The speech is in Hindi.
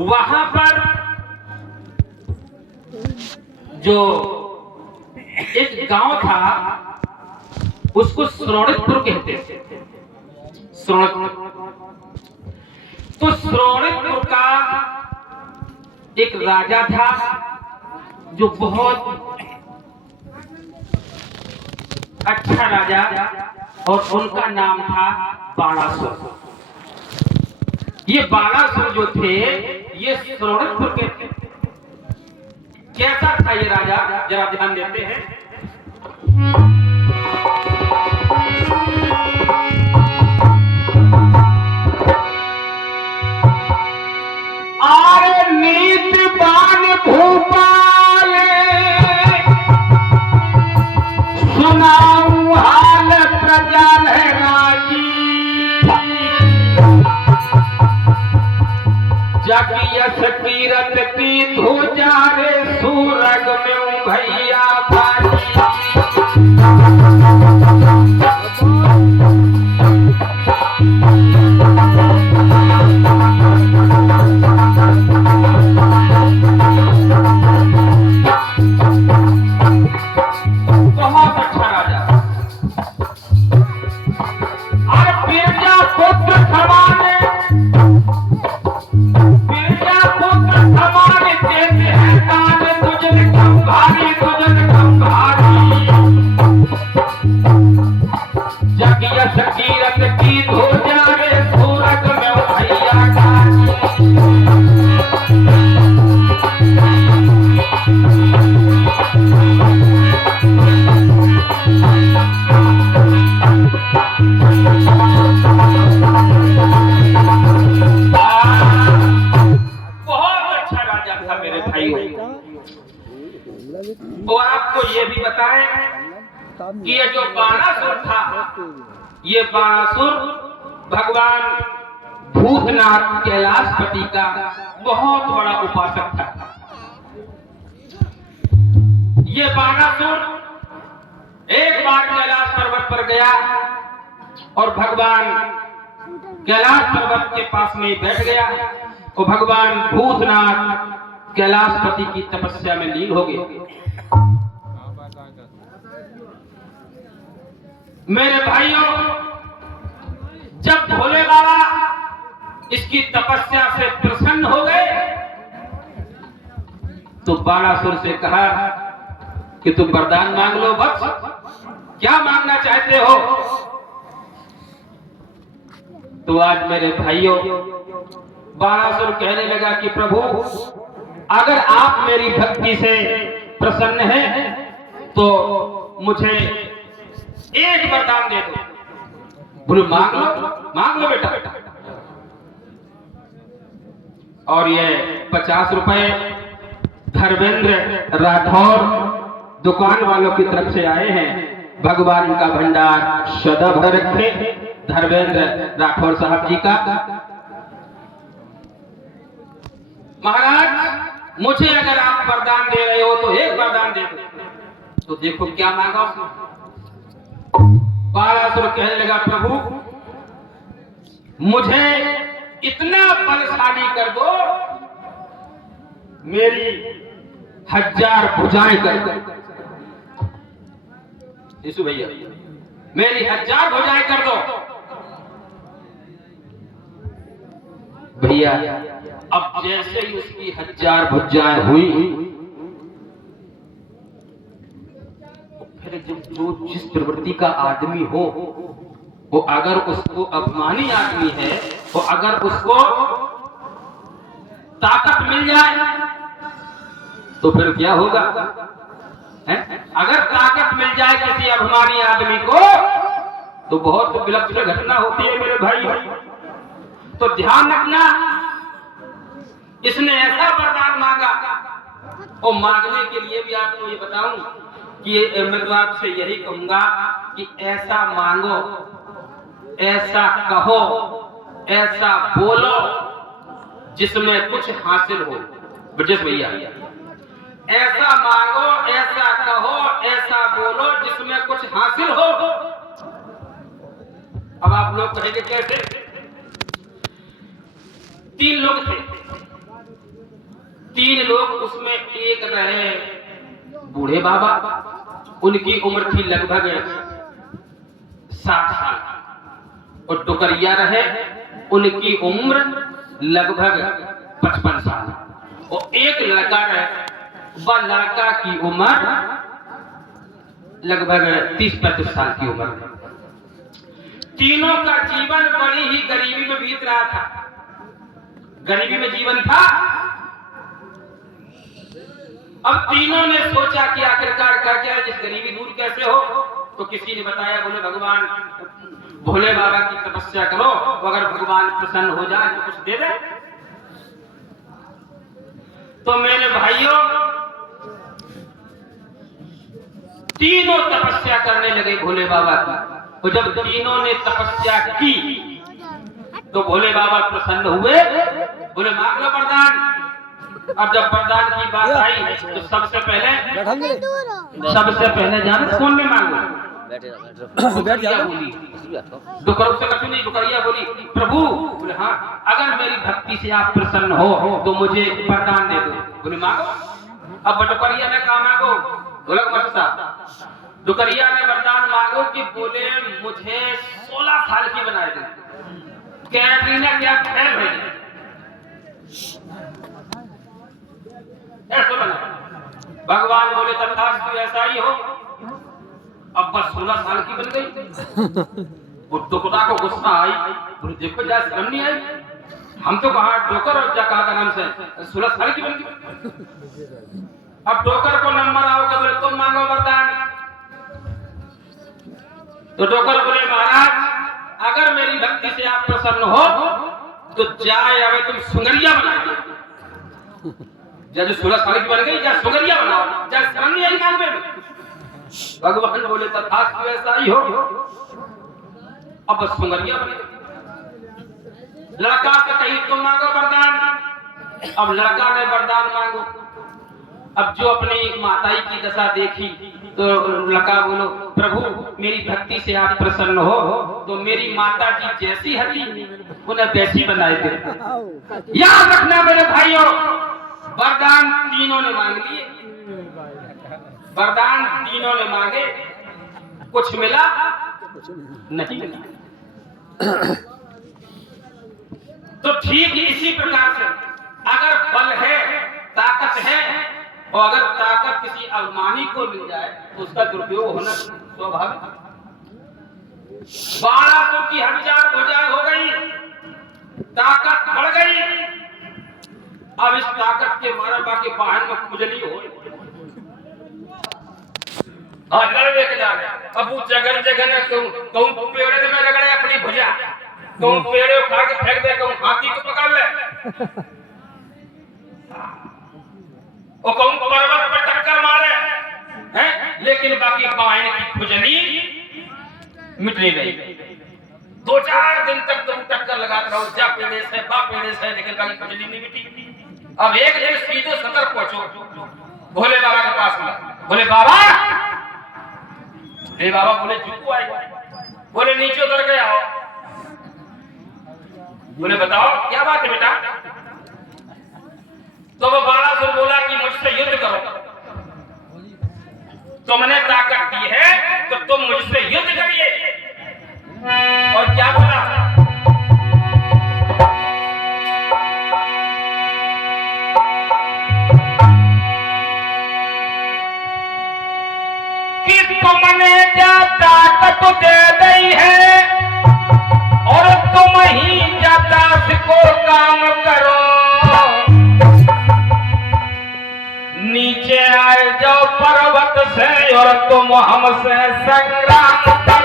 वहां पर जो एक गांव था उसको श्रोणितपुर कहते थे। तो श्रोणितपुर का एक राजा था जो बहुत अच्छा राजा, और उनका नाम था बाणासुर। ये बाणासुर जो थे ये श्रोणितपुर के थे। कैसा था ये राजा, जरा ध्यान देते हैं। आरे नीतिवान भूपाल सुनाऊं हाल प्रजा राजी, जग यश कीरत की ध्वजा रे सूरग में भैया भाजी। बहुत अच्छा राजा, और बिरजा पुत्र समान, बिरजा पुत्र समान देते हैं दान, तुझन कम भारी, तुझन कम भारी। जग यश कीरत की ध्वजा रे सूरग में भैया गाजी। और आपको ये भी बताएं कि ये जो बाणासुर था, ये बाणासुर भगवान भूतनाथ कैलाशपति का बहुत बड़ा उपासक था। ये बाणासुर एक बार कैलाश पर्वत पर गया और भगवान कैलाश पर्वत के पास में बैठ गया, और भगवान भूतनाथ कैलाशपति की तपस्या में लीन हो गए। मेरे भाइयों, जब भोले बाबा इसकी तपस्या से प्रसन्न हो गए तो बाणासुर से कहा कि तुम वरदान मांग लो, बस क्या मांगना चाहते हो। तो आज मेरे भाइयों, बाणासुर कहने लगा कि प्रभु, अगर आप मेरी भक्ति से प्रसन्न हैं तो मुझे एक वरदान दे दो। बोले मांग लो बेटा। और ये 50 रुपए धर्मेंद्र राठौर दुकान वालों की तरफ से आए हैं। भगवान का भंडार सदा भर रखे धर्मेंद्र राठौर साहब जी का। महाराज, मुझे अगर आप वरदान दे रहे हो तो एक वरदान दे दो। तो देखो क्या मांगा उसने। बाणासुर कहने लगा, प्रभु मुझे इतना बलशाली कर दो, मेरी 1000 भुजाएं कर दो। यीशु भैया, मेरी 1000 भुजाएं कर दो। भैया, अब जैसे ही उसकी 1000 भुजाएं हुई, फिर जो जिस प्रवृत्ति का आदमी हो, वो अगर उसको अभिमानी आदमी है, वो अगर उसको ताकत मिल जाए तो फिर क्या होगा है? अगर ताकत मिल जाए किसी अभिमानी आदमी को तो बहुत विलक्षण घटना होती है मेरे भाई। तो ध्यान रखना, इसने ऐसा वरदान मांगा। और मांगने के लिए भी आपको ये बताऊं कि मैं तो आपसे यही कहूंगा कि ऐसा मांगो, ऐसा कहो, ऐसा बोलो जिसमें कुछ हासिल हो। ब्रजेश भैया, ऐसा मांगो, ऐसा कहो, ऐसा बोलो जिसमें कुछ हासिल हो। अब आप लोग कहेंगे कैसे? 3 लोग थे। 3 लोग, उसमें एक रहे बूढ़े बाबा, उनकी उम्र थी लगभग 60 साल, और टोकरिया रहे, उनकी उम्र लगभग 55 साल, और एक लड़का रहे, वह लड़का की उम्र लगभग 30-35 साल की उम्र। तीनों का जीवन बड़ी ही गरीबी में बीत रहा था, गरीबी में जीवन था। अब तीनों ने सोचा कि आखिरकार क्या जिस गरीबी दूर कैसे हो। तो किसी ने बताया, बोले भगवान भोले बाबा की तपस्या करो, अगर भगवान प्रसन्न हो जाए तो कुछ दे दे। तो मेरे भाइयों, तीनों तपस्या करने लगे भोले बाबा की, और जब तीनों ने तपस्या की तो भोले बाबा प्रसन्न हुए, बोले मांग लो वरदान। अब जब वरदान की बात आई तो सबसे पहले जाने कौन में मांगो, डुकरिया बोली, डुकरों से कभी नहीं, डुकरिया बोली प्रभु। बोले हाँ, अगर मेरी भक्ति से आप प्रसन्न हो तो मुझे वरदान दे दो। बोले मांगो। अब डुकरिया ने कहा मांगो, बोला साहब डुकरिया ने वरदान मांगो कि बोले मुझे 16 साल की बनाए दे। कैटरीना क्या फैल रही ऐसा बना। भगवान बोले तथास्तु, ऐसा ही हो। अब बस 16 साल की बन गई। वो डुकरा को गुस्सा आई, बोले देखो जा शर्म नहीं आई, हम तो कहा डोकर और जा कहा नाम से 16 साल की बन गई। अब डोकर को नंबर आओगे, बोले तुम मांगो वरदान। तो डोकर बोले महाराज, अगर मेरी भक्ति से आप प्रसन्न हो तो जाए अबे तुम सुंगरिया बना दो। जब 16 साल की बन गई, जा सुंगरिया बनाओ, जा शर्म नहीं आई मांगने में। भगवान बोले तथास्तु, ऐसा ही हो। अब सुंगरिया बन गई। लड़का से कही तुम मांगो वरदान। अब लड़का ने वरदान मांगो। अब जो अपनी माताई की दशा देखी तो लड़का बोलो प्रभु मेरी भक्ति से आप प्रसन्न हो तो मेरी माता की जैसी हड्डी उन्हें वैसी बनाए दे। याद रखना मेरे भाइयों, वरदान तीनों ने मांग लिए, वरदान तीनों ने मांगे, कुछ मिला नहीं मिला। तो ठीक इसी प्रकार से अगर बल है, ताकत है, और अगर ताकत किसी अभिमानी को मिल जाए तो उसका दुरुपयोग होना स्वाभाविक। 1200 की हथियार भुजा हो गई, ताकत बढ़ गई। अब इस ताकत के मारा बाकी बाहर में खुजली हो। अब वो जगह जगह कहूं पेड़ में रगड़े अपनी भुजा, कहूं पेड़ उखाड़ के फेंक दे, कहूं हाथी को पकड़ ले, और कहूं पर्वत पर टक्कर मारे, हैं? लेकिन बाकी बाहर की खुजली मिट नहीं गई। 2-4 दिन तक तुम टक्कर लगाते रहो, जा पेड़े से बा पेड़े से, लेकिन बाकी खुजली नहीं मिटी। अब एक दिन सीधे सतर पहुंचो भोले बाबा के पास में। बोले बाबा, भोले बाबा बोले झुकू आए, बोले नीचे उतर के आओ। बोले बताओ क्या बात है बेटा। तो वो बालासुर बोला कि मुझसे युद्ध करो, तुमने ताकत दी है तो तुम मुझसे युद्ध करिए। और क्या बोला, कि तुमने क्या ताकत दे दी है और तुम ही जाता को काम करो, नीचे आए जाओ पर्वत से और तुम हमसे संग्राम करो।